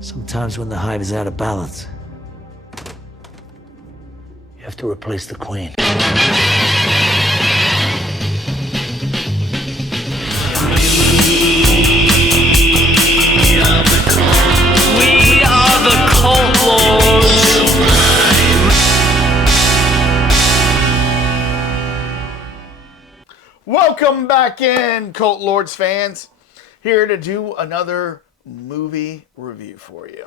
Sometimes when the hive is out of balance, you have to replace the queen. We are the Cult Lords. Welcome back in, Cult Lords fans. Here to do another movie review for you.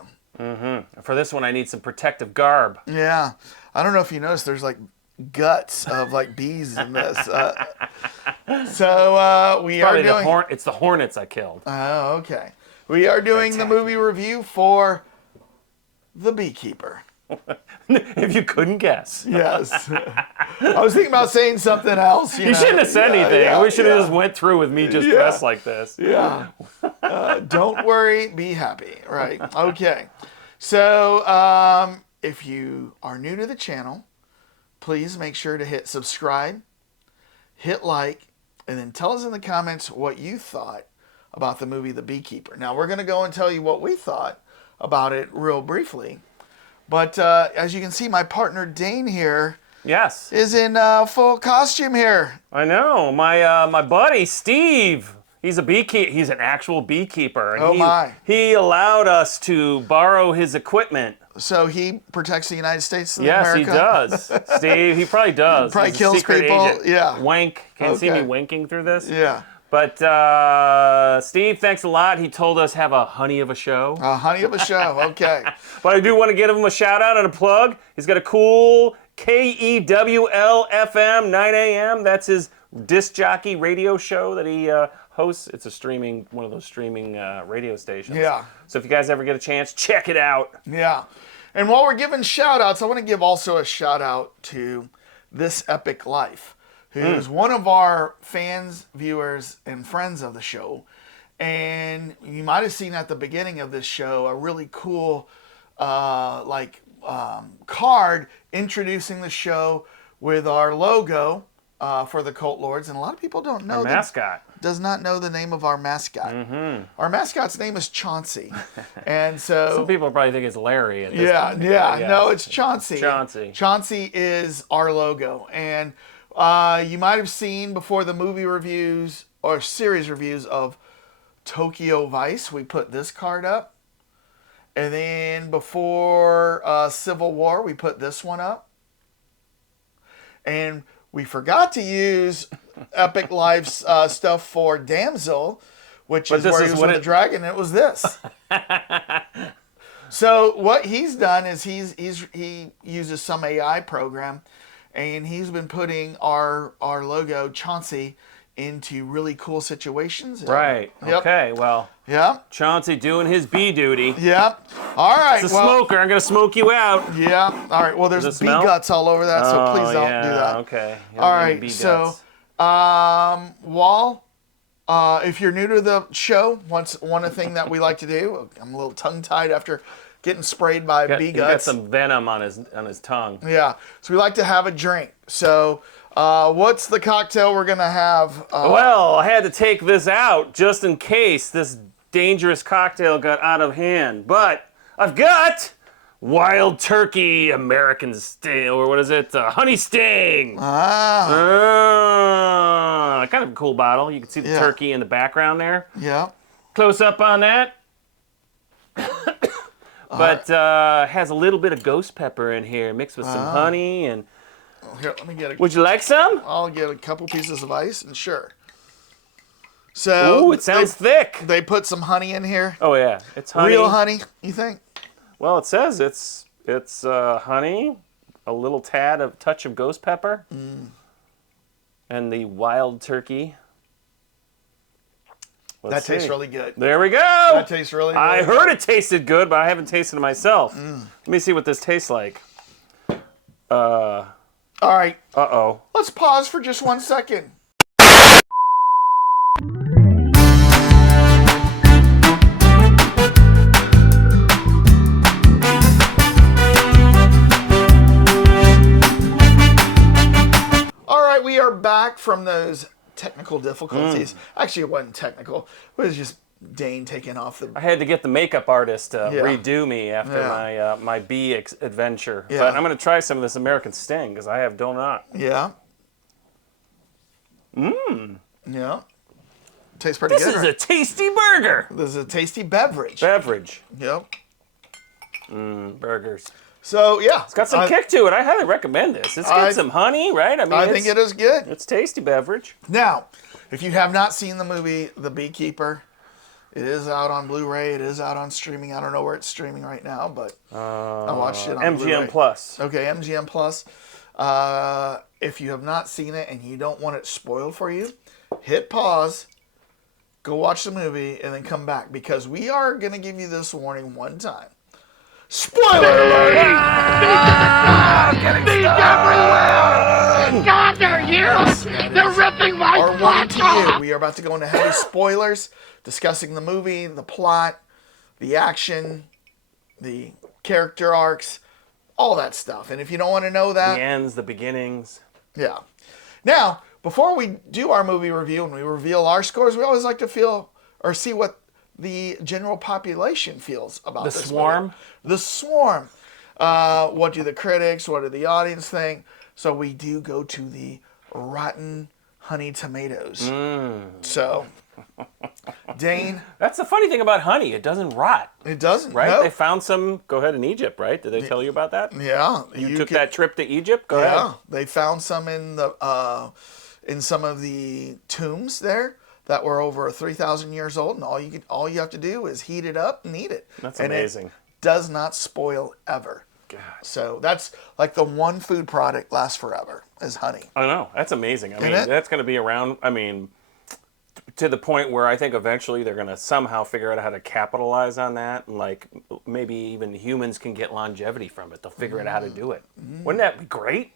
For this one, I need some protective garb. Yeah, I don't know if you noticed, there's like guts of like bees in this. So we are Probably doing. it's the hornets I killed. Oh, okay. We are doing the movie review for The Beekeeper. If you couldn't guess. Yes. I was thinking about saying something else. You shouldn't have said anything. Yeah, We should have yeah. just went through with me just Yeah. dressed like this. Yeah. Don't worry, be happy. Right. Okay. So if you are new to the channel, please make sure to hit subscribe, hit like, and then tell us in the comments what you thought about the movie The Beekeeper. Now, we're going to go and tell you what we thought about it real briefly. But as you can see, my partner Dane here Yes. is in full costume here. I know. My buddy Steve, he's a beekeeper. He's an actual beekeeper. And Oh, my. He allowed us to borrow his equipment. So he protects the United States of Yes, America? he does. Steve, he probably does. Probably He's a kills secret people. agent. Yeah. Wank. Can't see Okay. me winking through this. Yeah. But Steve, thanks a lot. He told us have a honey of a show. Honey of a show. Okay. But I do want to give him a shout out and a plug. He's got a cool KEWL FM 9 a.m. That's his disc jockey radio show that he hosts. It's one of those streaming radio stations. Yeah. So if you guys ever get a chance, check it out. Yeah. And while we're giving shout outs, I want to give also a shout out to This Epic Life, who's one of our fans, viewers, and friends of the show. And you might have seen at the beginning of this show a really cool card introducing the show with our logo for the Cult Lords. And a lot of people don't know Mascot. does not know the name of our mascot. Our mascot's name is Chauncey. And so Some people probably think it's Larry at this point. yeah. No, it's Chauncey. Chauncey. Chauncey is our logo. And you might have seen before the movie reviews or series reviews of Tokyo Vice, we put this card up. And then before Civil War, we put this one up. And we forgot to use Epic Life's stuff for Damsel, which is this where is he was what with the dragon, and it was this. So what he's done is he uses some AI program, and he's been putting our logo, Chauncey, into really cool situations. Right. Yep. Okay. Well, Yep. Chauncey doing his bee duty. Yep. All right. It's a smoker. I'm going to smoke you out. Yeah. All right. Well, there's Does it bee smell? guts all over that, so Oh, please don't yeah, do that. Okay. You All don't need right. bee So, guts. Wall, if you're new to the show, one thing that we like to do, I'm a little tongue-tied after getting sprayed by bee He's got guts. some venom on his tongue. Yeah. So we like to have a drink. So what's the cocktail we're going to have? Well, I had to take this out just in case this dangerous cocktail got out of hand. But I've got Wild Turkey American Sting, or what is it? Honey Sting. Kind of a cool bottle. You can see the Yeah. turkey in the background there. Yeah. Close up on that. But has a little bit of ghost pepper in here mixed with some honey. And Here, let me get would you like some? I'll get a couple pieces of ice, and sure. So Ooh, it sounds thick. they put some honey in here. Oh yeah, it's honey. Real honey, you think? Well, it says it's honey, a little touch of ghost pepper, and the wild turkey. Let's That tastes see. really good. There we go. That tastes really, I really heard it tasted good, but I haven't tasted it myself. Let me see what this tastes like. All right, Uh-oh. let's pause for just 1 second. All right, we are back from those technical difficulties. Actually, it wasn't technical. It was just Dane taking off the. I had to get the makeup artist to Yeah. redo me after Yeah. my bee adventure. Yeah. But I'm going to try some of this American Sting because I do not. Yeah. Yeah. Tastes pretty This good. is right? a tasty burger. This is a tasty beverage. Beverage. Yep. Burgers. So yeah, It's got some kick to it. I highly recommend this. It's got some honey, right? I mean, I think it is good. It's tasty beverage. Now, if you have not seen the movie The Beekeeper, it is out on Blu-ray. It is out on streaming. I don't know where it's streaming right now, but I watched it on MGM Blu-ray. Plus. Okay, MGM Plus. If you have not seen it and you don't want it spoiled for you, hit pause, go watch the movie, and then come back because we are going to give you this warning one time. Spoiler alert! God, they're here! They're ripping my Our warning to butt you. off! We are about to go into heavy spoilers, discussing the movie, the plot, the action, the character arcs, all that stuff. And if you don't want to know that, The ends, the beginnings. yeah. Now, before we do our movie review and we reveal our scores, we always like to feel or see what the general population feels about The this Swarm? movie. The Swarm. What do the critics, what do the audience think? So we do go to the Rotten Honey Tomatoes. So, Dane, That's the funny thing about honey. It doesn't rot, it doesn't, right? no. They found some. Go ahead in Egypt, right? Did they tell you about that? Yeah. You took can- that trip to Egypt? Go Yeah, ahead. they found some in some of the tombs there that were over 3,000 years old, and all you have to do is heat it up and eat it. That's And amazing. It does not spoil ever. God. So that's like the one food product lasts forever is honey. I know. That's amazing. I mean, it? that's going to be around, I mean, to the point where I think eventually they're going to somehow figure out how to capitalize on that. And like maybe even humans can get longevity from it. They'll figure out how to do it. Wouldn't that be great?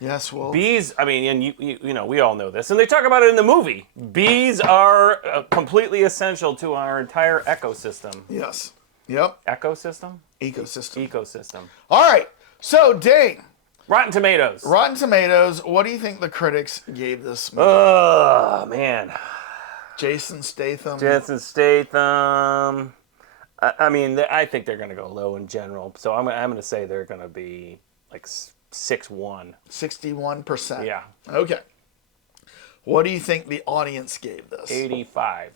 Yes, well, Bees, I mean, and you know, we all know this, and they talk about it in the movie. Bees are completely essential to our entire ecosystem. yes. Yep. Ecosystem? Ecosystem. Ecosystem. All right. So, Dane, Rotten Tomatoes. Rotten Tomatoes, what do you think the critics gave this movie? Oh, man. Jason Statham. Jensen Statham. I mean, I think they're going to go low in general. So I'm going to say they're going to be like 6-1. 61%. Yeah. Okay. What do you think the audience gave this? 85.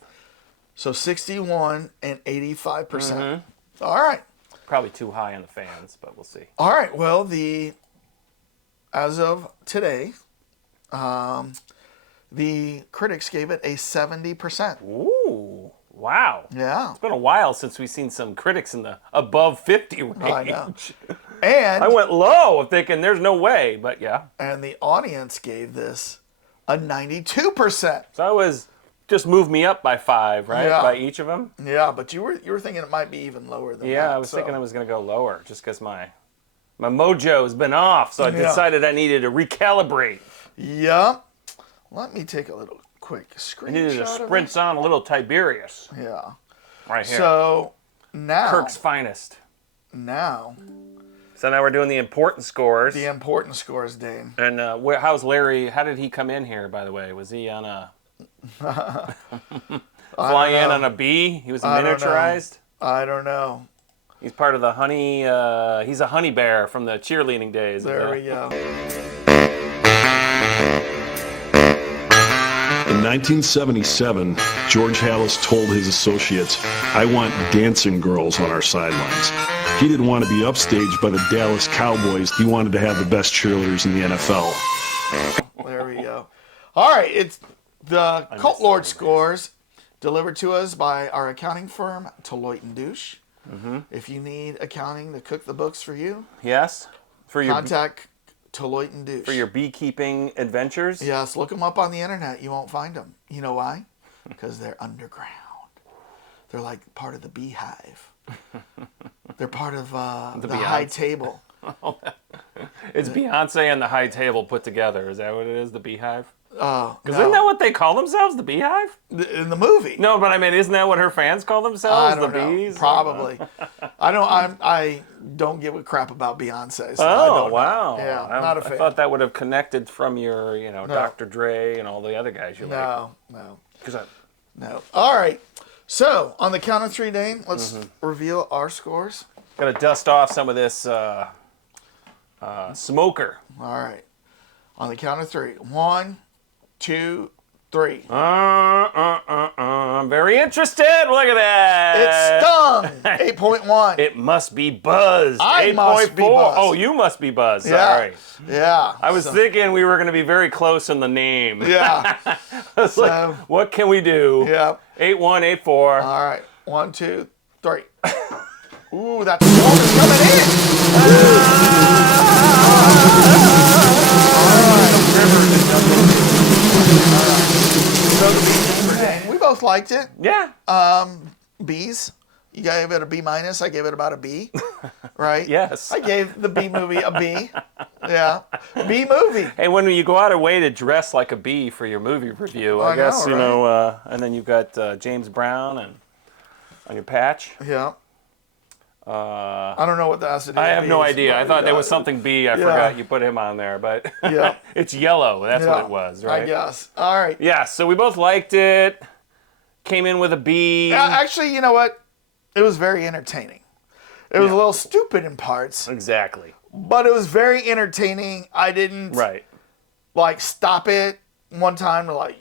So 61 and 85%. Mm-hmm. All right. Probably too high on the fans, but we'll see. All right. Well, as of today, the critics gave it a 70%. Ooh. Wow. Yeah. It's been a while since we've seen some critics in the above 50 range. I know. And I went low thinking there's no way, but yeah. and the audience gave this a 92%. So I was just moved me up by 5, right? Yeah. By each of them. Yeah, but you were thinking it might be even lower than that. Yeah, I was so- thinking I was going to go lower just because my mojo has been off. So I Yeah. decided I needed to recalibrate. Yeah. Let me take a little quick screenshot. I needed to of sprint it. on a little Tiberius Yeah. right here. So now, Kirk's finest. now So now we're doing the important scores. the important scores, Dane. And how's Larry? How did he come in here, by the way? Was he on a fly in know. on a bee? He was I don't know. miniaturized. I don't know. He's part of the honey. He's a honey bear from the cheerleading days. There we go. In 1977, George Halas told his associates, "I want dancing girls on our sidelines." He didn't want to be upstaged by the Dallas Cowboys. He wanted to have the best cheerleaders in the NFL. There we go. All right, it's the Cult Lord scores delivered to us by our accounting firm, Deloitte and Douche. Mm-hmm. If you need accounting to cook the books for you, Yes, for your contact Deloitte and Douche. for your beekeeping adventures. Yes, look them up on the internet. You won't find them. You know why? Because they're underground. They're like part of the beehive. They're part of the high Beyonce. table. It's Beyonce and the High Table put together. Is that what it is? The Beehive? Because No. isn't that what they call themselves? The Beehive? In the movie. No, but I mean, isn't that what her fans call themselves? I don't the know. bees? Probably. I don't give a crap about Beyonce. So I Oh don't know. Yeah, Yeah, not a fan. I thought that would have connected from your, Dr. Dre and all the other guys you like. No. 'Cause No. All right. So, on the count of 3, Dane, let's reveal our scores. Gotta dust off some of this smoker. All right. On the count of 3. 1, 2, 3. I'm very interested. Look at that. It's stung. 8.1. It must be buzzed. I must be 8.4. buzzed. Oh, you must be buzzed. Yeah. All right. Yeah. I was thinking we were going to be very close in the name. Yeah. I was like, what can we do? Yeah. 8-1, 8-4. All right. 1, 2, 3. Ooh, that smoke is coming in. So the bees for Dane. We both liked it. Yeah. Bees. You gave it a B minus. I gave it about a B. Right? Yes. I gave the B movie a B. Yeah. B movie. Hey, when you go out of way to dress like a bee for your movie review, I I guess, know, and then you've got James Brown and on your patch. Yeah. I don't know what that has to do. I with have no bees, idea. but I thought there yeah. was something B. I forgot you put him on there, but Yeah. it's yellow. That's Yeah. what it was, right? I guess. All right. Yeah, so we both liked it. Came in with a B. Actually, you know what? It was very entertaining. It was a little stupid in parts, Exactly. but it was very entertaining. I didn't Right. like stop it one time to like,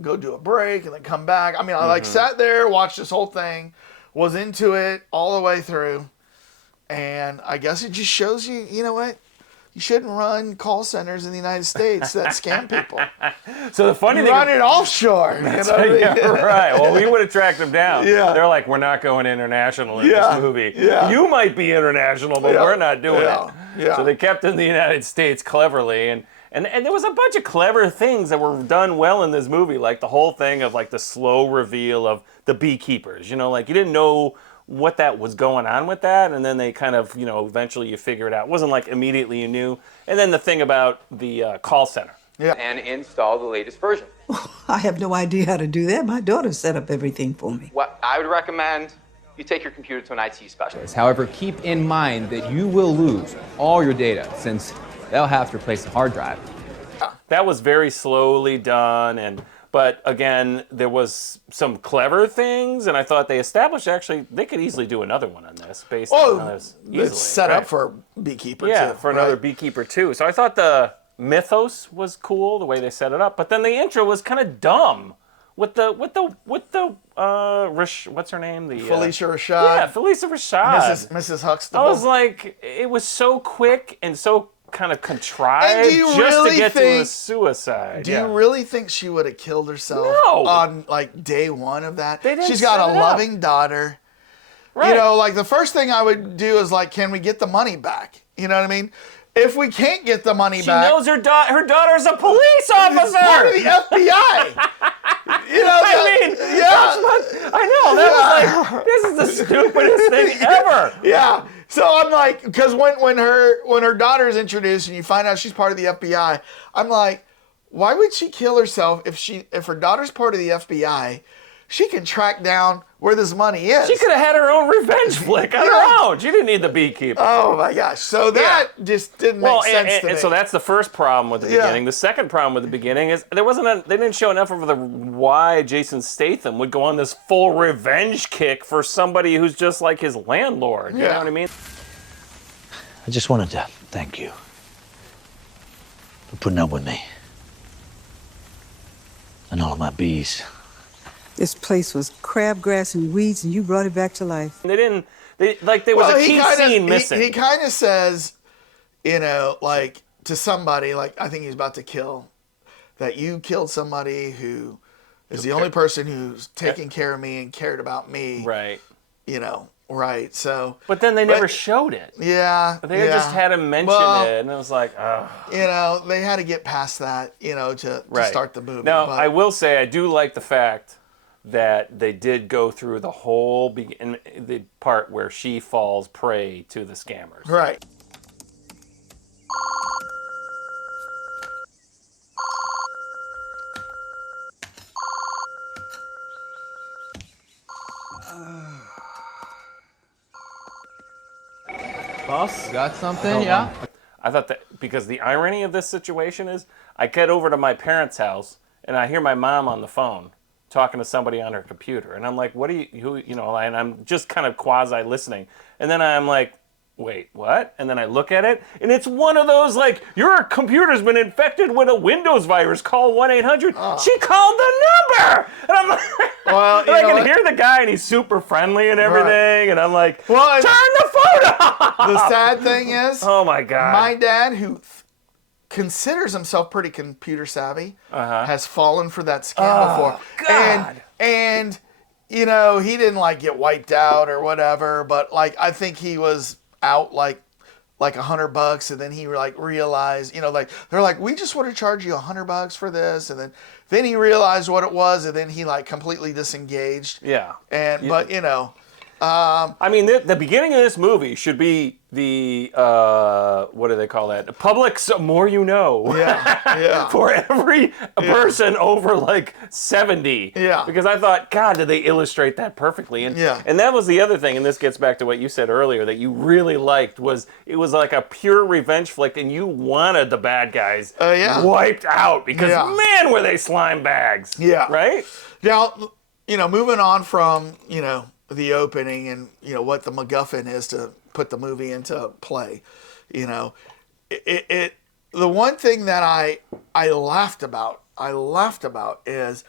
go do a break and then come back. I mean, I like sat there, watched this whole thing, was into it all the way through. And I guess it just shows you, you know what? You shouldn't run call centers in the United States that scam people. So the funny thing, Run it offshore. You know what I mean? yeah, right. Well, we would have tracked them down. Yeah. They're like, we're not going international in Yeah. this movie. Yeah. You might be international, but Yeah. we're not doing Yeah. it. Yeah. So they kept in the United States cleverly, and there was a bunch of clever things that were done well in this movie, like the whole thing of like the slow reveal of the beekeepers. Like you didn't know what that was going on with that, and then they kind of, eventually you figure it out. It wasn't like immediately you knew. And then the thing about the call center. And install the latest version. I have no idea how to do that. My daughter set up everything for me. What I would recommend, you take your computer to an IT specialist. However, keep in mind that you will lose all your data since they'll have to replace the hard drive. That was very slowly done, but again, there was some clever things, and I thought they established actually they could easily do another one on this based on this easily. It's set up right? for Beekeeper yeah, too. for another right? Beekeeper too. So I thought the mythos was cool, the way they set it up, but then the intro was kind of dumb with the what's her name? The Felicia Rashad. Yeah, Felicia Rashad. Mrs. Huxtable. I was like, it was so quick and so kind of contrived And do you just really to get to a think- suicide. Do you really think she would have killed herself No. on like day one of that? They didn't She's got set a it up. loving daughter. Right. Like the first thing I would do is like, can we get the money back? You know what I mean? If we can't get the money She back, knows her daughter's a police it's officer. part of the FBI. I know. That was like, this is the stupidest thing ever. Yeah. So I'm like, because when her daughter's introduced and you find out she's part of the FBI, I'm like, why would she kill herself if her daughter's part of the FBI? She can track down where this money is. She could have had her own revenge flick on her own. She didn't need the beekeeper. Oh my gosh! So that just didn't make sense to me. And so that's the first problem with the Yeah. beginning. The second problem with the beginning is they didn't show enough of why Jason Statham would go on this full revenge kick for somebody who's just like his landlord. You know what I mean? I just wanted to thank you for putting up with me. And all of my bees. This place was crabgrass and weeds, and you brought it back to life. There was a key scene missing. He kind of says, like to somebody, like I think he's about to kill, that you killed somebody who is the only person who's taken care of me and cared about me. Right. Right. So. But then they never showed it. Yeah. They just had him mention it, and it was like, oh. They had to get past that, to start the movie. Now, but, I will say I do like the fact that they did go through the whole the part where she falls prey to the scammers. Right. Boss, got something? Yeah. I thought that because the irony of this situation is I get over to my parents' house and I hear my mom on the phone talking to somebody on her computer, and I'm like, what do you know, and I'm just kind of quasi listening, and then I'm like, wait, what? And then I look at it, and it's one of those, like, your computer's been infected with a Windows virus, call 1-800. She called the number! And I'm like, Well, and I can hear the guy, and he's super friendly and everything, and I'm like, Well, turn the phone off! the sad thing is, Oh my God. my dad, who considers himself pretty computer savvy, has fallen for that scam before. God. And you know, he didn't like get wiped out or whatever, but like I think he was out like $100, and then he like realized, you know, like they're like, we just want to charge you $100 for this, and then he realized what it was, and then he like completely disengaged. Yeah. And but you know, I mean, the beginning of this movie should be the, what do they call that? Public's More You Know. yeah. For every person over like 70. Yeah. Because I thought, God, did they illustrate that perfectly? And, Yeah. and that was the other thing, and this gets back to what you said earlier, that you really liked, was it was like a pure revenge flick, and you wanted the bad guys wiped out, because man, were they slime bags. Yeah. Right? Now, you know, moving on from, you know, the opening and, you know, what the MacGuffin is to put the movie into play, you know, the one thing that I laughed about is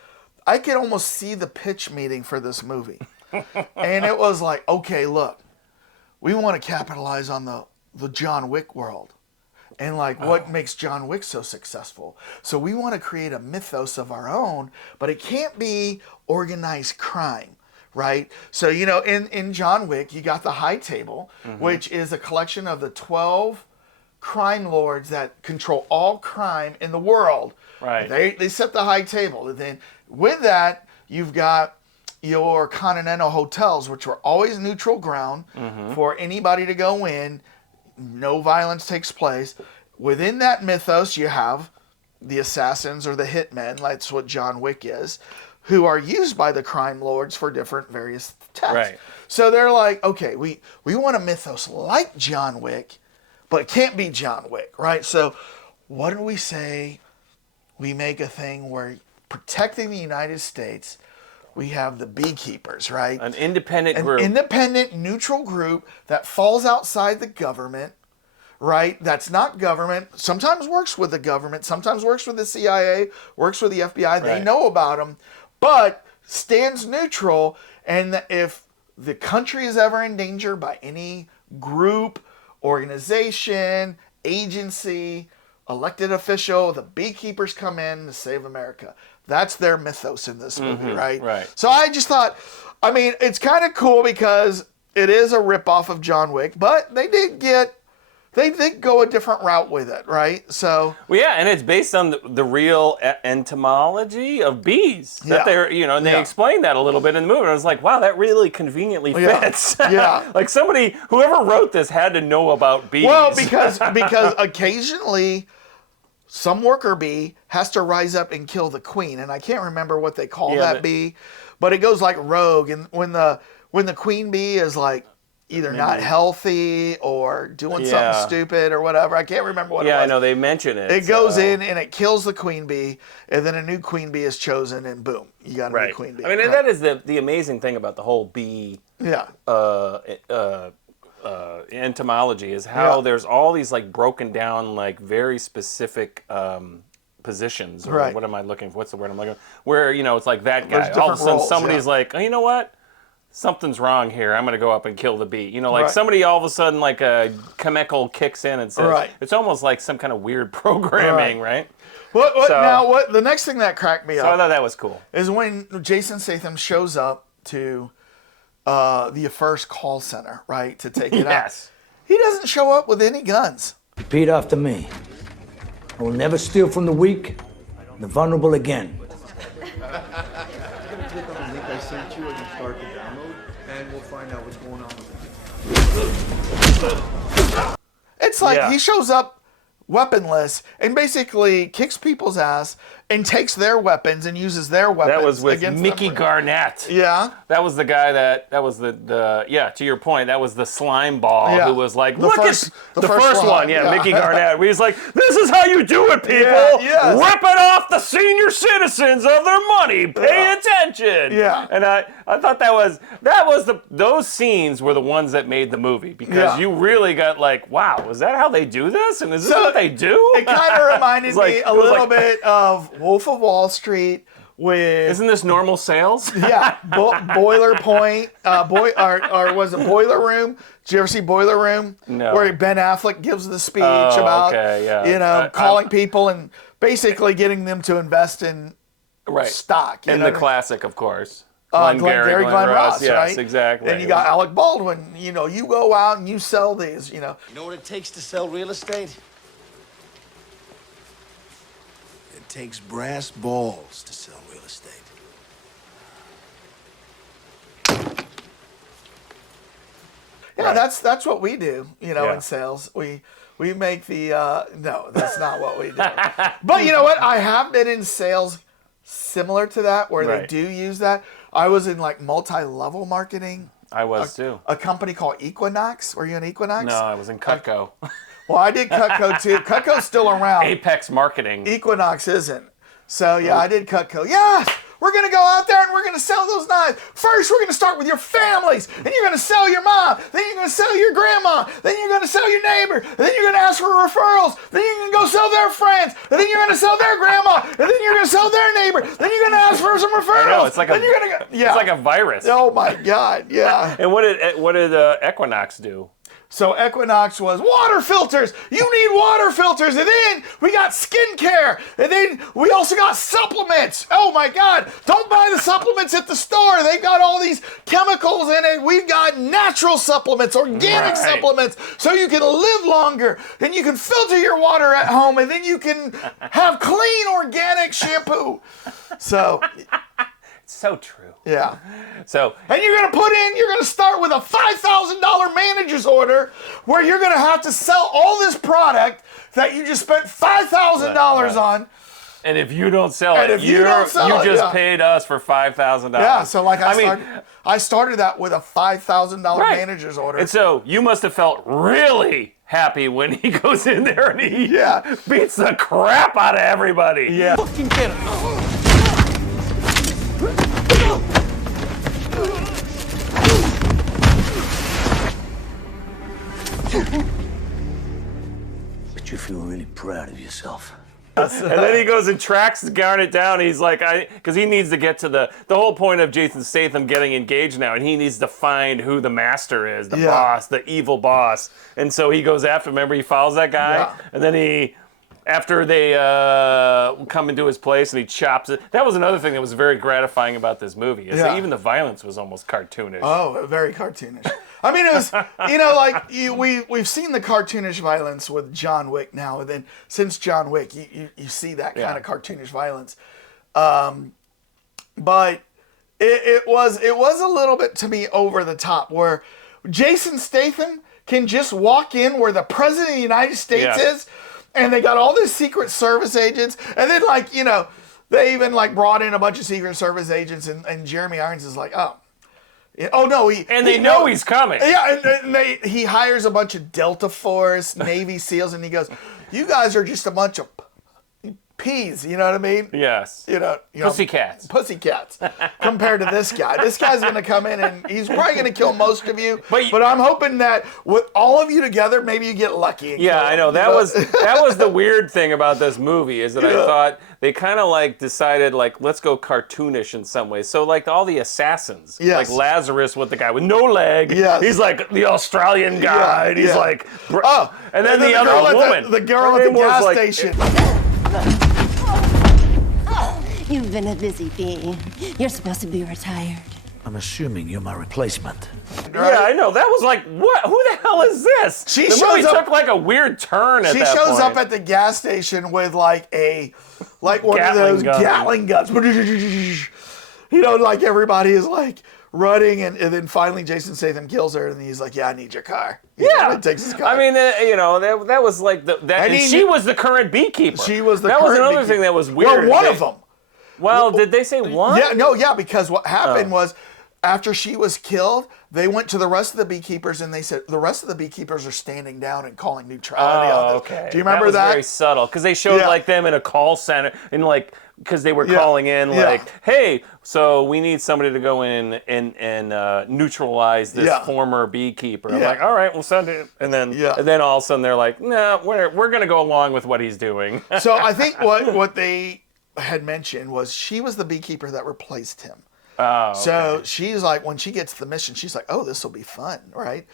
I could almost see the pitch meeting for this movie. And it was like, okay, look, we want to capitalize on the John Wick world. And like what makes John Wick so successful. So we want to create a mythos of our own, but it can't be organized crime. Right? So, you know, in John Wick, you got the High Table, which is a collection of the 12 crime lords that control all crime in the world. Right. They set the High Table. And then with that, you've got your Continental hotels, which were always neutral ground for anybody to go in. No violence takes place. Within that mythos, you have the assassins or the hitmen. That's what John Wick is, who are used by the crime lords for different various tasks. Right. So they're like, okay, we want a mythos like John Wick, but it can't be John Wick, right? So what do we say we make a thing where protecting the United States, we have the beekeepers, right? An independent group. An independent, neutral group that falls outside the government, right? That's not government. Sometimes works with the government. Sometimes works with the CIA, works with the FBI. They know about them. But stands neutral, and if the country is ever in danger by any group, organization, agency, elected official, the beekeepers come in to save America. That's their mythos in this movie, right? Right. So I just thought, I mean, it's kind of cool because it is a ripoff of John Wick, but they did go a different route with it, right? So well, yeah, and it's based on the real entomology of bees. That they're, you know, and they explained that a little bit in the movie. And I was like, wow, that really conveniently fits. Yeah. Like whoever wrote this had to know about bees. Well, because occasionally some worker bee has to rise up and kill the queen, and I can't remember what they call that bee, but it goes like rogue. And when the queen bee is like either not healthy or doing something stupid or whatever. I can't remember what it was. Yeah, I know, they mention it. It goes in and it kills the queen bee, and then a new queen bee is chosen, and boom, you got a new queen bee. I mean, and that is the amazing thing about the whole bee entomology, is how there's all these like broken down, like very specific positions, or what am I looking for? What's the word I'm looking for? Where, you know, it's like that guy. All of a sudden somebody's like, oh, you know what? Something's wrong here. I'm going to go up and kill the bee. You know, like somebody all of a sudden, like a chemical kicks in and says, it's almost like some kind of weird programming, right? What the next thing that cracked me up. So I thought that was cool. Is when Jason Statham shows up to the first call center, right, to take it out. He doesn't show up with any guns. Repeat after me. I will never steal from the weak, the vulnerable again. I sent you and you start the download, and we'll find out what's going on. It's like he shows up weaponless and basically kicks people's ass and takes their weapons and uses their weapons. That was with against Mickey them. Garnett. Yeah. That was the guy that was the yeah, to your point, that was the slime ball Yeah. who was like, The look first- at the the first first one, one, yeah. Mickey Garnett. He was like, this is how you do it, people. Yeah, yes. Ripping off the senior citizens of their money. Pay attention. Yeah. And I thought those scenes were the ones that made the movie because Yeah. you really got like, wow, is that how they do this? And is this what they do? It kind of reminded It's like- me a it was little like- bit of Wolf of Wall Street with Isn't this normal sales? yeah, Boiler Point, or was it Boiler Room? Did you ever see Boiler Room? No. Where Ben Affleck gives the speech Oh, about, okay, yeah. calling people and basically getting them to invest in Right. stock. You And know? the classic, of course. Glenn Ross, yes, right? exactly. Then you got Alec Baldwin. You know, you go out and you sell these. You know, You know what it takes to sell real estate? It takes brass balls to sell real estate. yeah, that's what we do. You know, Yeah. in sales, we make the no, that's not what we do. But you know what? I have been in sales similar to that where they Right. do use that. I was in like multi-level marketing. I was too. A company called Equinox. Were you in Equinox? No, I was in Cutco. Well, I did Cutco too. Cutco's still around. Apex Marketing. Equinox isn't. So yeah, I did Cutco. Yes, we're gonna go out there and we're gonna sell those knives. First, we're gonna start with your families, and you're gonna sell your mom. Then you're gonna sell your grandma. Then you're gonna sell your neighbor. And then you're gonna ask for referrals. Then you're gonna go sell their friends. And then you're gonna sell their grandma. And then you're gonna sell their neighbor. Then you're gonna ask for some referrals. I know, it's like then you're gonna go, yeah. It's like a virus. Oh my God, yeah. And what did Equinox do? So Equinox was water filters. You need water filters. And then we got skincare. And then we also got supplements. Oh my God. Don't buy the supplements at the store. They've got all these chemicals in it. We've got natural supplements, organic Right. supplements, so you can live longer. And you can filter your water at home. And then you can have clean organic shampoo. So, It's so true. yeah. So And you're gonna start with a $5,000 manager's order where you're gonna have to sell all this product that you just spent $5,000 Right. on. and if you don't sell And it, if you don't sell you it, just yeah. paid us for $5,000. Yeah, so like I I started that with a $5,000 Right. manager's order. And so you must have felt really happy when he goes in there and he Yeah. beats the crap out of everybody. Yeah. Fucking get him. But you feel really proud of yourself. And then he goes and tracks Garnet down. He's like, because he needs to get to the whole point of Jason Statham getting engaged now, and he needs to find who the master is, the Yeah. boss, the evil boss. And so he goes after him. Remember, he follows that guy, Yeah. and then after they come into his place and he chops it. That was another thing that was very gratifying about this movie. Is that Yeah. even the violence was almost cartoonish. Oh, very cartoonish. I mean, it was, you know, like we've seen the cartoonish violence with John Wick now, and then since John Wick, you see that kind Yeah. of cartoonish violence. But it was a little bit to me over the top, where Jason Statham can just walk in where the president of the United States Yeah. is, and they got all these Secret Service agents, and then like, you know, they even like brought in a bunch of Secret Service agents, and Jeremy Irons is like, oh. Oh no! They know he's coming. Yeah, and he hires a bunch of Delta Force, Navy SEALs, and he goes, "You guys are just a bunch of peas." You know what I mean? Yes. You know, Pussycats. compared to this guy. This guy's gonna come in and he's probably gonna kill most of you. But But I'm hoping that with all of you together, maybe you get lucky. And Yeah, kill I know. him, That you was the weird thing about this movie is that I thought they kind of like decided like let's go cartoonish in some ways. So like all the assassins, Yes. like Lazarus with the guy with no leg. Yes. He's like the Australian guy. Yeah, and he's yeah. like Oh, and then the girl other at woman. the girl Her at the name was, gas like- station. You've been a busy bee. You're supposed to be retired. I'm assuming you're my replacement. Yeah, I know. That was like, what? Who the hell is this? She the shows movie up- took like a weird turn at She that shows point. up at the gas station with like one Gatling of those gun. Gatling guns. You know, like everybody is like running, and then finally Jason Statham kills her, and he's like, "Yeah, I need your car." Yeah, takes his car. I mean, that was like and she was the current beekeeper. She was the that current was another beekeeper. thing that was weird. Well, one of them. Well, did they say one? Yeah, because what happened was after she was killed, they went to the rest of the beekeepers and they said the rest of the beekeepers are standing down and calling neutrality on this. Okay. Do you remember that? Was that? Very subtle because they showed like them in a call center and like because they were calling in like, hey, so we need somebody to go in and neutralize this former beekeeper. I'm like, all right, we'll send it, and then all of a sudden they're like, no, we're gonna go along with what he's doing. So I think what they had mentioned was she was the beekeeper that replaced him. Oh, okay. So she's like, when she gets the mission, she's like, oh, this will be fun, right?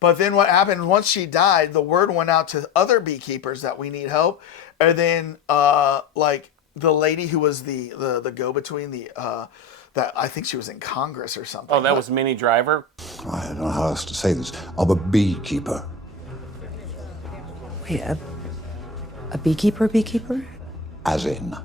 But then what happened, once she died, the word went out to other beekeepers that we need help. And then, like, the lady who was the go-between, that I think she was in Congress or something. Oh, that was Minnie Driver? I don't know how else to say this. Of a beekeeper. Wait, a beekeeper? As in?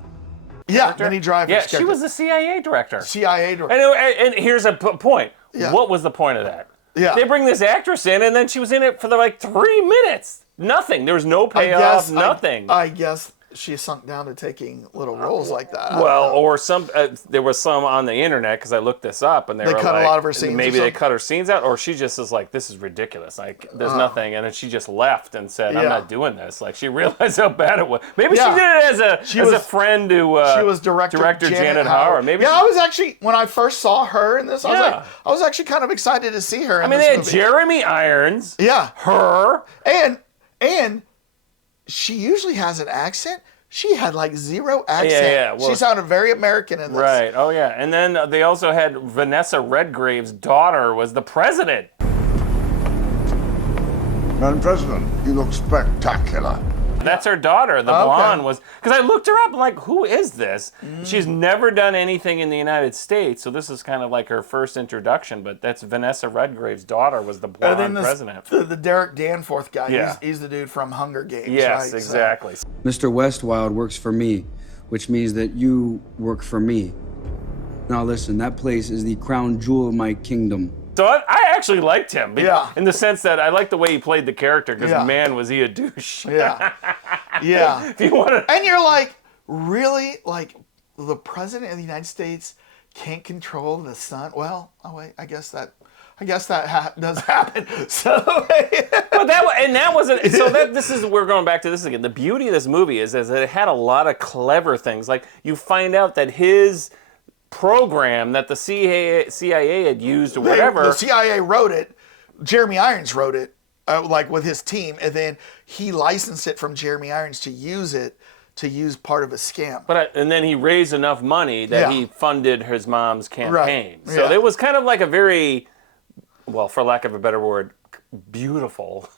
Yeah, Minnie Driver. Yeah, she was the CIA director. CIA director. And here's a point. Yeah. What was the point of that? Yeah. They bring this actress in, and then she was in it for like 3 minutes. Nothing. There was no payoff. Nothing. I guess she sunk down to taking little roles like that. Well, or some there was some on the internet because I looked this up, and they were cut like, a lot of her scenes. Maybe they cut her scenes out, or she just is like, "This is ridiculous. Like, there's nothing," and then she just left and said, "I'm not doing this." Like, she realized how bad it was. Maybe she did it as a friend to. She was director Janet Howard. Maybe. Yeah, I was actually when I first saw her in this, I was actually kind of excited to see her. I mean, they had Jeremy Irons. Yeah, her and she usually has an accent. She had like zero accent. Yeah. Well, she sounded very American in this. Right. Oh yeah. And then they also had Vanessa Redgrave's daughter was the president. Madam President, you look spectacular. That's her daughter. The blonde was because I looked her up. I'm like, who is this? She's never done anything in the United States, so this is kind of like her first introduction. But that's Vanessa Redgrave's daughter was the blonde president. The Derek Danforth guy. Yeah. He's the dude from Hunger Games. Yes, right? exactly. So. Mr. Westwild works for me, which means that you work for me. Now listen, that place is the crown jewel of my kingdom. So I actually liked him. Yeah. In the sense that I liked the way he played the character because man was he a douche. Yeah. Yeah. If you want And you're like, really? Like the president of the United States can't control the sun? Well, oh wait, I guess that does happen. So But that wasn't so this is we're going back to this again. The beauty of this movie is that it had a lot of clever things. Like you find out that his program that the CIA had used or whatever. The CIA wrote it. Jeremy Irons wrote it, like with his team, and then he licensed it from Jeremy Irons to use part of a scam. And then he raised enough money that he funded his mom's campaign. Right. So it was kind of like a very, well, for lack of a better word, beautiful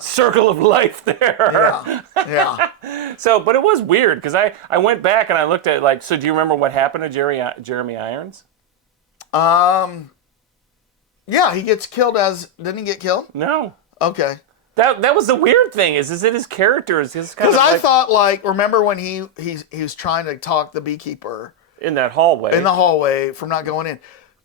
circle of life there. Yeah. So, but it was weird because I went back and I looked at like, so do you remember what happened to Jeremy Irons? Yeah, he gets killed didn't he get killed? No. Okay. That was the weird thing is that his character is his kind of because I thought like remember when he was trying to talk the beekeeper in that hallway in the hallway from not going in.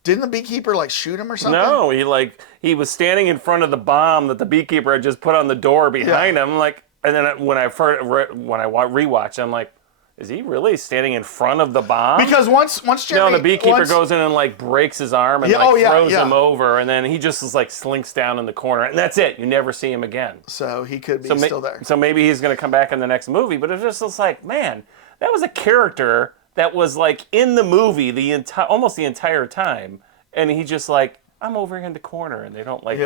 Didn't the beekeeper like shoot him or something? No, he was standing in front of the bomb that the beekeeper had just put on the door behind him. Like, and then when I rewatched, I'm like, is he really standing in front of the bomb? Because once Jeremy, the beekeeper goes in and like breaks his arm and throws him over, and then he just is like slinks down in the corner, and that's it. You never see him again. So he could be still there. So maybe he's going to come back in the next movie. But it's just like, man, that was a character that was like in the movie almost the entire time, and he just like, I'm over here in the corner, and they don't like,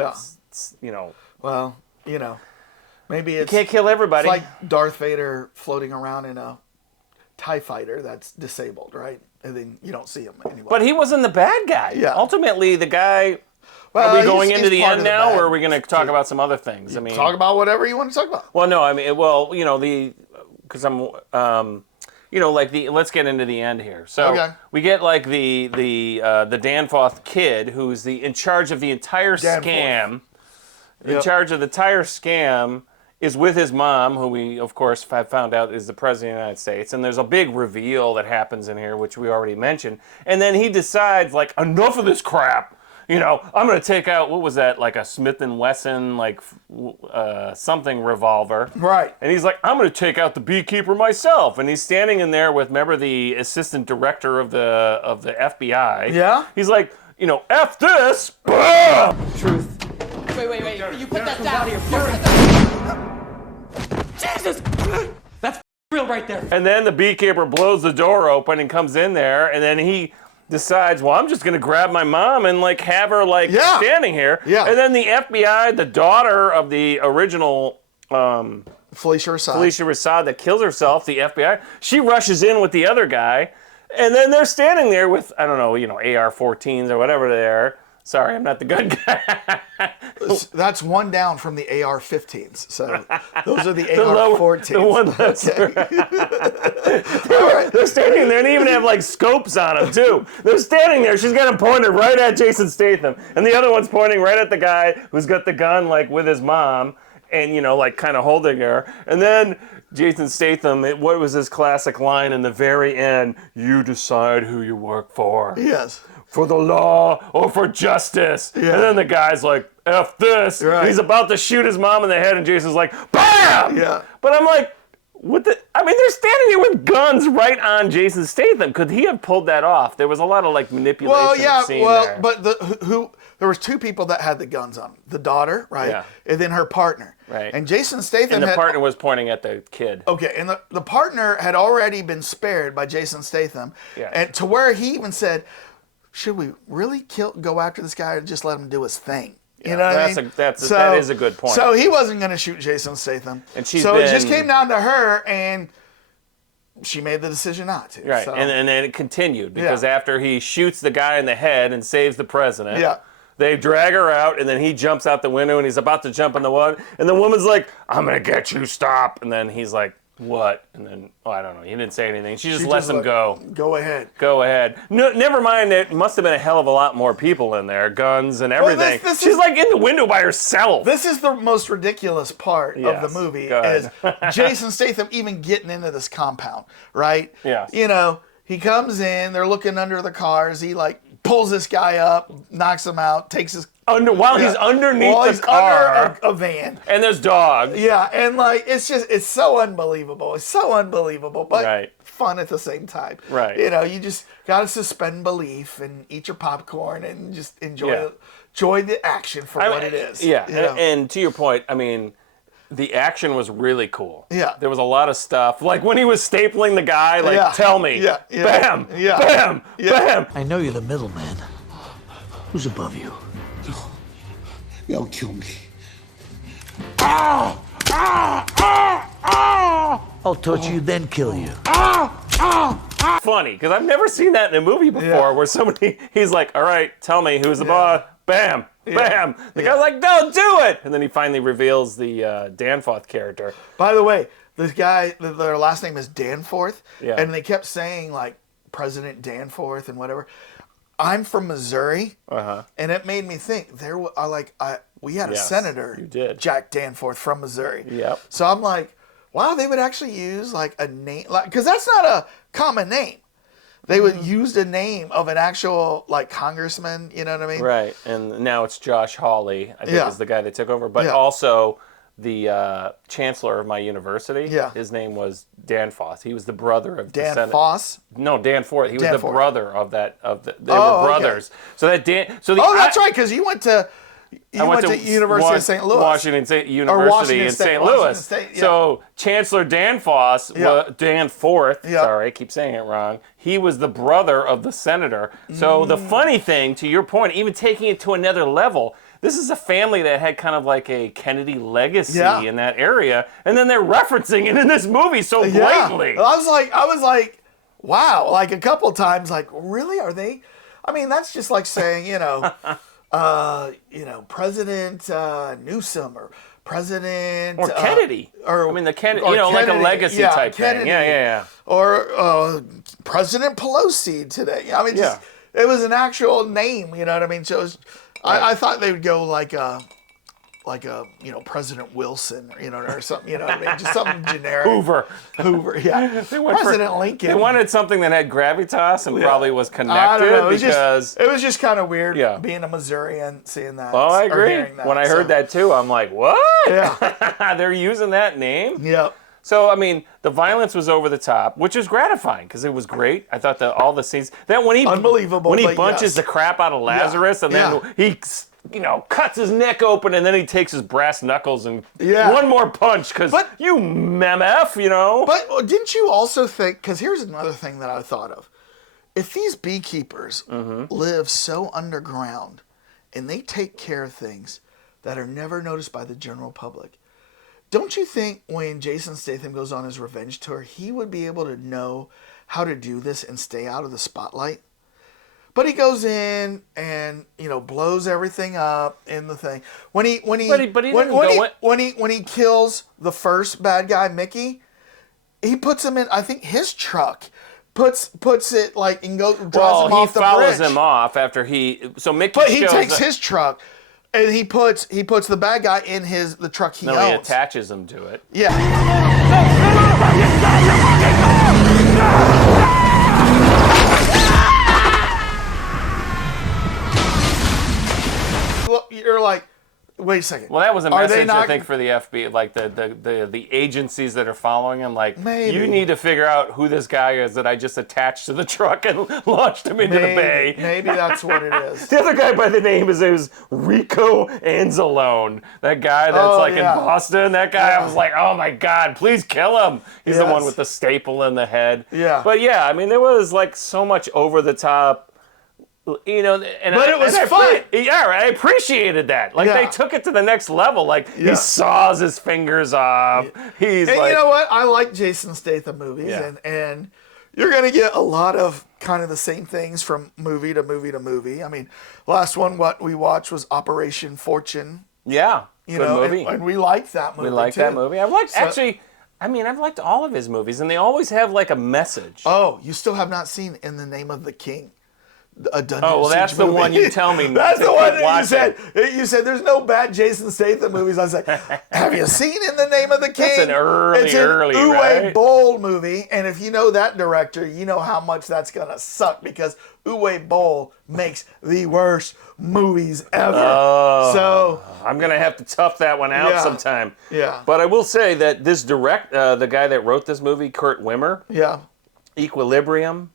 Well, maybe it's you can't kill everybody. It's like Darth Vader floating around in a TIE fighter that's disabled, right? And then you don't see him anymore. But he wasn't the bad guy. Yeah. Ultimately, the guy. Well, are we going into the part end of the now, bad or are we going to talk about some other things? Talk about whatever you want to talk about. Well, no, I mean, because I'm, let's get into the end here. So we get like the Danforth kid who's in charge of the entire scam. In charge of the entire scam is with his mom, who we of course have found out is the president of the United States. And there's a big reveal that happens in here, which we already mentioned. And then he decides like, enough of this crap. you know, I'm going to take out, what was that, like a Smith & Wesson, like something revolver. Right. And he's like, I'm going to take out the beekeeper myself. And he's standing in there with, remember, the assistant director of the FBI. Yeah. He's like, you know, F this. Bam! Truth. Wait. You put that down. Jesus! That's real right there. And then the beekeeper blows the door open and comes in there, and then he decides, well, I'm just going to grab my mom and like have her like standing here. Yeah. And then the FBI, the daughter of the original Felicia Rashad that kills herself, the FBI, she rushes in with the other guy, and then they're standing there with, I don't know, you know, AR-14s or whatever they are. Sorry, I'm not the good guy. That's one down from the AR-15s. So those are the AR-14s. The one that's they're standing there, and they even have like scopes on them too. They're standing there. She's got them pointed right at Jason Statham, and the other one's pointing right at the guy who's got the gun like with his mom, and you know, like kind of holding her. And then Jason Statham, what was his classic line in the very end? You decide who you work for. Yes. For the law or for justice. Yeah. And then the guy's like, F this. Right. He's about to shoot his mom in the head, and Jason's like, BAM! Yeah. But I'm like, what the? I mean, they're standing here with guns right on Jason Statham. Could he have pulled that off? There was a lot of like manipulation. Well, yeah. Scene Well, there. but there was two people that had the guns on them. The daughter, right? Yeah. And then her partner. Right. And Jason Statham And the partner was pointing at the kid. Okay, and the partner had already been spared by Jason Statham. Yeah. And to where he even said, should we really go after this guy or just let him do his thing? You know what I mean? That is a good point. So he wasn't going to shoot Jason Statham. And it just came down to her, and she made the decision not to. Right, So. and then it continued because after he shoots the guy in the head and saves the president, they drag her out, and then he jumps out the window, and he's about to jump in the water, and the woman's like, I'm going to get you, stop. And then he's like, what? And then, I don't know, he didn't say anything. She just lets him go. Go ahead. Go ahead. No, never mind, it must have been a hell of a lot more people in there, guns and everything. She's like in the window by herself. This is the most ridiculous part of the movie, is Jason Statham even getting into this compound, right? Yes. You know, he comes in, they're looking under the cars, he like pulls this guy up, knocks him out, takes his... While he's underneath the car. Under a van. And there's dogs. Yeah, and like, it's so unbelievable. It's so unbelievable, but fun at the same time. Right. You know, you just got to suspend belief and eat your popcorn and just enjoy the action for what it is. Yeah, you know? and to your point, I mean, the action was really cool. Yeah. There was a lot of stuff. Like when he was stapling the guy, like, tell me. Yeah. Bam. Yeah. Bam. Yeah. Bam. I know you're the middleman. Who's above you? They'll kill me. I'll torture you, then kill you. Funny, because I've never seen that in a movie before where somebody, he's like, all right, tell me who's the boss. Bam. Bam. The guy's like, don't do it. And then he finally reveals the Danforth character. By the way, this guy, their last name is Danforth. Yeah. And they kept saying like President Danforth and whatever. I'm from Missouri, and it made me think we had a senator, Jack Danforth from Missouri. Yep. So I'm like, wow, they would actually use like a name, like, because that's not a common name. They would use the name of an actual like congressman. You know what I mean? Right. And now it's Josh Hawley, I think is the guy that took over, but Yeah. also the chancellor of my university. Yeah. His name was Danforth. He was the brother of Dan the Senate. Foss? No, Danforth. He was Danforth. the brother of that. They Oh, were okay. brothers. So that that's right, because you went to University of St. Louis. Washington State Or University Washington in State, St. Washington Louis. State, yeah. So Chancellor Danforth, Danforth, Yeah. sorry, I keep saying it wrong. He was the brother of the senator. So the funny thing, to your point, even taking it to another level, this is a family that had kind of like a Kennedy legacy in that area, and then they're referencing it in this movie so blatantly. Yeah. I was like, wow, like a couple times, like, really, are they? I mean, that's just like saying, President Newsom or President or Kennedy, or I mean the Kennedy, or like a Kennedy, legacy type Kennedy, thing. Yeah. Or President Pelosi today. I mean, it was an actual name. You know what I mean? So it was, I thought they would go like like a President Wilson, or something, what I mean, just something generic. Hoover, yeah. President Lincoln. They wanted something that had gravitas and probably was connected I don't know. because it was just kind of weird being a Missourian, seeing that. Oh, I agree. That, when I heard that too, I'm like, what? Yeah. They're using that name? Yep. So, I mean, the violence was over the top, which is gratifying because it was great. I thought that all the scenes, unbelievable, when he bunches the crap out of Lazarus and then he, cuts his neck open and then he takes his brass knuckles and one more punch because you MF, But didn't you also think, because here's another thing that I thought of. If these beekeepers live so underground and they take care of things that are never noticed by the general public, don't you think when Jason Statham goes on his revenge tour, he would be able to know how to do this and stay out of the spotlight? But he goes in and blows everything up in the thing. When he kills the first bad guy, Mickey, he puts him in, I think, his truck. Puts it like and draws him off the bridge. He follows him off after Mickey. But he takes his truck. And he puts the bad guy in the truck he owns. No, he attaches him to it. Yeah. Well, you're like, wait a second. Well, that was a message, I think, for the FBI, like the agencies that are following him. Like, you need to figure out who this guy is that I just attached to the truck and launched him into the bay. Maybe that's what it is. The other guy by the name is Rico Anzalone. That guy that's in Boston. That guy, I was like, oh my God, please kill him. He's the one with the staple in the head. Yeah. But yeah, I mean, there was like so much over the top. But it was fun. I appreciated that. Like they took it to the next level. Like he saws his fingers off. He's and like, you know what? I like Jason Statham movies, and you're gonna get a lot of kind of the same things from movie to movie to movie. I mean, last one what we watched was Operation Fortune. Yeah, good movie. And we liked that movie. We liked that movie. I've liked all of his movies, and they always have like a message. Oh, you still have not seen In the Name of the King. That's the one you tell me. That's the one that you said. You said there's no bad Jason Statham movies. I was like, have you seen In the Name of the King? It's an early Uwe right? Boll movie, and if you know that director, you know how much that's gonna suck because Uwe Boll makes the worst movies ever. So I'm gonna have to tough that one out sometime. Yeah. But I will say that this the guy that wrote this movie, Kurt Wimmer. Yeah. Equilibrium.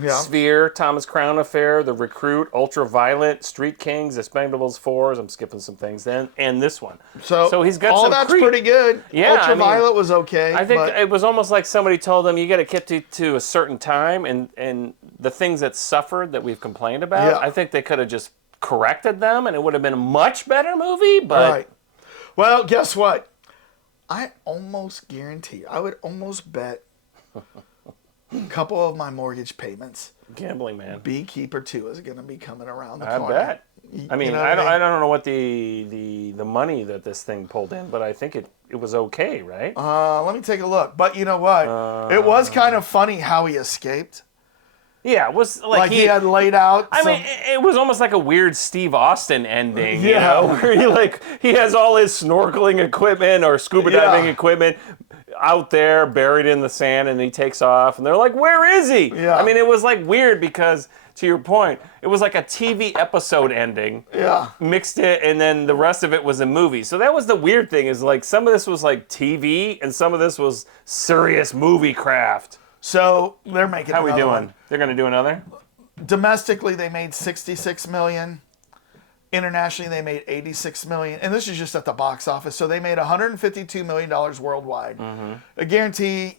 Yeah. Sphere, Thomas Crown Affair, The Recruit, Ultraviolet, Street Kings, Expendables 4s. I'm skipping some things then, and this one. So he's got all that's pretty good. Yeah, Ultraviolet was okay. I think it was almost like somebody told them you got to get to a certain time, and the things that suffered that we've complained about. I think they could have just corrected them, and it would have been a much better movie. But right. Well, guess what? I almost guarantee. I would almost bet. A couple of my mortgage payments. Gambling, man. Beekeeper 2 is going to be coming around the corner. I bet. I mean, I don't know what the money that this thing pulled in, but I think it was okay, right? Let me take a look. But you know what? It was kind of funny how he escaped. Yeah, it was like he had laid out. I mean, it was almost like a weird Steve Austin ending, where he has all his snorkeling equipment or scuba diving equipment out there buried in the sand, and he takes off, and they're like, where is he? Yeah. I mean, it was like weird because, to your point, it was like a TV episode ending. Yeah. Mixed it, and then the rest of it was a movie. So that was the weird thing, is like some of this was like TV, and some of this was serious movie craft. So they're making How we doing? one. They're going to do another? Domestically, they made $66 million. Internationally, they made $86 million, and this is just at the box office. So they made $152 million worldwide. Mm-hmm. I guarantee,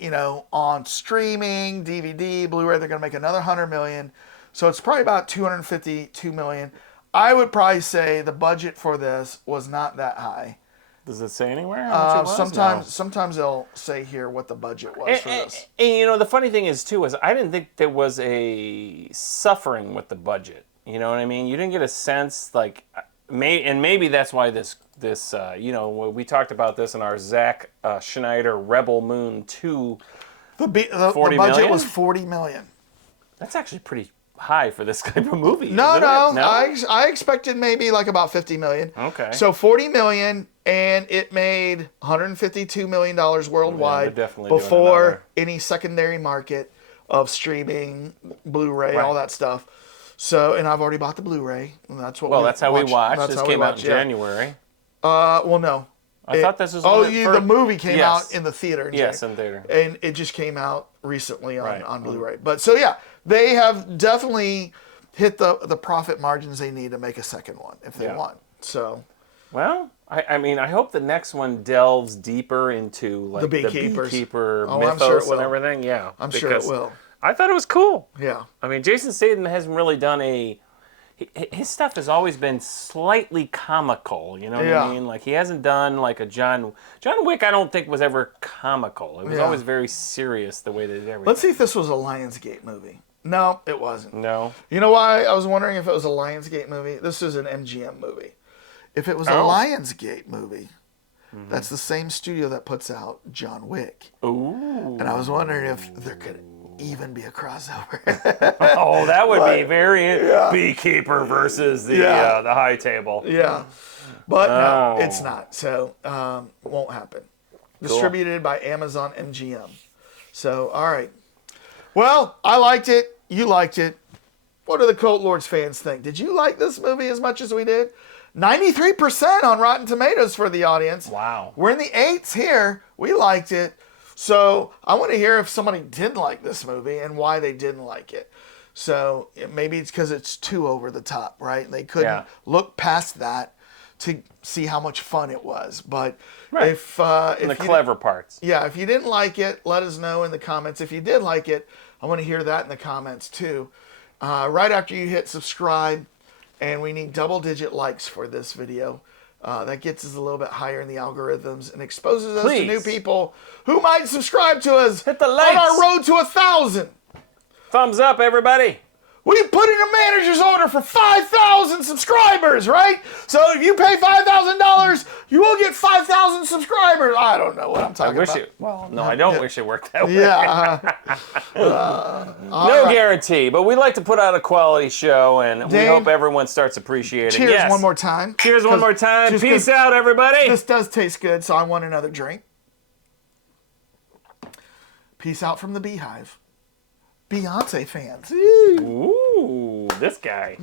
on streaming, DVD, Blu-ray, they're going to make another $100 million. So it's probably about $252 million. I would probably say the budget for this was not that high. Does it say anywhere how much it was? Sometimes they'll say here what the budget was for this. And the funny thing is too is I didn't think there was a suffering with the budget. You know what I mean? You didn't get a sense like, maybe that's why this we talked about this in our Zack Schneider Rebel Moon 2. The budget was $40 million. That's actually pretty. high for this type of movie. No, isn't no. it? No. I expected maybe like about 50 million. Okay. So 40 million, and it made 152 million dollars worldwide definitely doing before another. any secondary market of streaming, Blu-ray, Right. all that stuff. So, and I've already bought the Blu-ray. And that's what. Well, we that's how we watched. That's This how we came out in watched, yeah. January. Well, no. I thought this was. Oh, when it the first- movie came Yes. out in the theater. Yes, in theater. And it just came out recently on, Right. on Blu-ray. But so yeah, they have definitely hit the profit margins they need to make a second one if they Yeah. want. So. Well, I mean, I hope the next one delves deeper into like The beekeepers. beekeeper Oh, I'm mythos sure it will. and everything. Yeah, I'm sure it because will. I thought it was cool. Yeah. I mean, Jason Statham hasn't really done his stuff has always been slightly comical. You know what Yeah. I mean? Like he hasn't done like a John Wick. I don't think was ever comical. It was Yeah. always very serious the way they did everything. Let's see if this was a Lionsgate movie. No, it wasn't. No. You know why I was wondering if it was a Lionsgate movie? This is an MGM movie. If it was a Lionsgate movie, that's the same studio that puts out John Wick. Ooh. And I was wondering if there could even be a crossover. Oh, that would be very yeah. Beekeeper versus the Yeah. the High Table. Yeah. But no, Oh. it's not. So, won't happen. Distributed by Amazon MGM. So, all right. Well, I liked it. You liked it. What do the Cult Lords fans think? Did you like this movie as much as we did? 93% on Rotten Tomatoes for the audience. Wow. We're in the 8s here. We liked it. So I want to hear if somebody didn't like this movie and why they didn't like it. So maybe it's because it's too over the top, right? They couldn't look past that to see how much fun it was. But if And the clever parts. yeah, if you didn't like it, let us know in the comments. If you did like it, I want to hear that in the comments too. Right after you hit subscribe, and we need double-digit likes for this video. That gets us a little bit higher in the algorithms and exposes us to new people who might subscribe to us. Hit the on likes. our road to 1,000. Thumbs up, everybody. We put in a manager's order for 5,000 subscribers, right? So if you pay $5,000, you will get 5,000 subscribers. I don't know what I'm talking about. No, I don't wish it worked that way. Yeah. No guarantee, but we like to put out a quality show, and we Dane, hope everyone starts appreciating. Cheers Yes. one more time. Cheers one more time. just Peace 'cause out, everybody. This does taste good, so I want another drink. Peace out from the Beehive. Beyonce fans. Ooh, this guy.